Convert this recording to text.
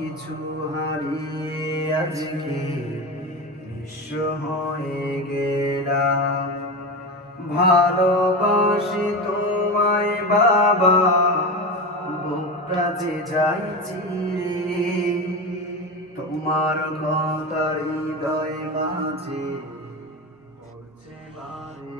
কিছু হারিয়ে আজকে নিঃস্ব হয়ে গেলাম। ভালোবাসি তোমায় বাবা, বুকটা যে যাইছি তোমার কথা হৃদয় মাঝে পড়ছে বারে।